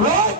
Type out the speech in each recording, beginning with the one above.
Right?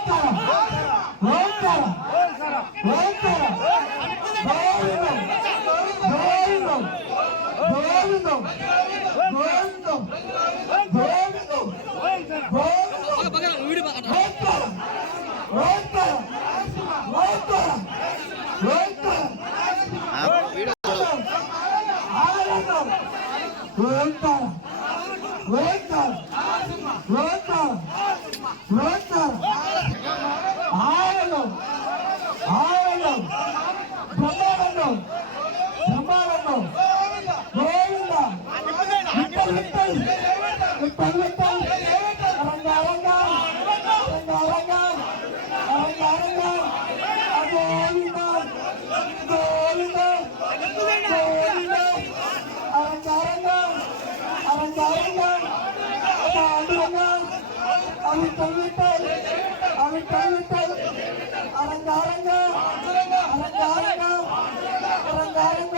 ఆయన ఆయన బ్రహ్మానందం బ్రహ్మానందం గోవింద ఇప్పుడు ఇప్పుడు சொன்னால் அதை தள்ளிட்டார் அதை தள்ளிட்டார் அரங்க அரங்க அரங்க அரங்க அரங்க அரங்க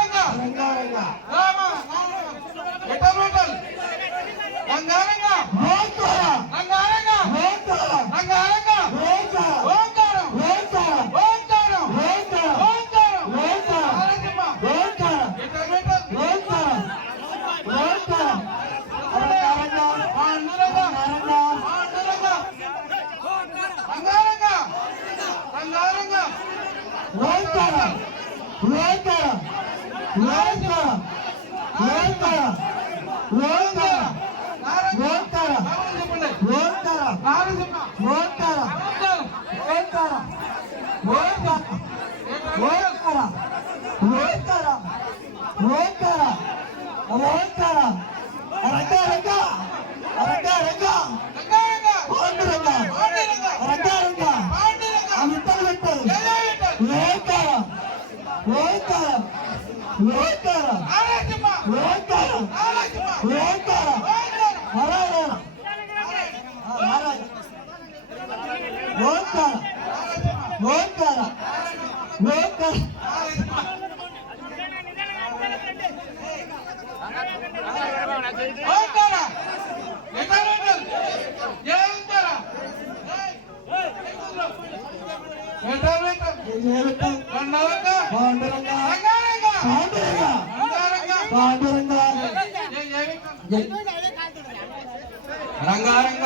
లోక లోక లోక లోక లోకార లోకార లోకార లోకార లోకార లోకార లోకార లోకార లోకార రక రక రక రక రక రక రక పాండురంగ. రంగారంగ పాండురంగ. రంగారంగ పాండురంగ. రంగారంగ.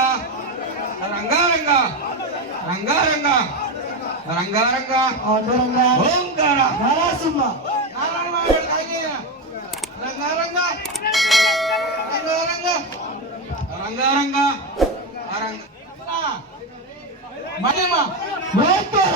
రంగారంగ. రంగారంగ. రంగారంగ. పాండురంగ. ఓంకార. నరసింహ. రంగారంగ. రంగారంగ. రంగారంగ. రంగ మహిమ. ఓంకార.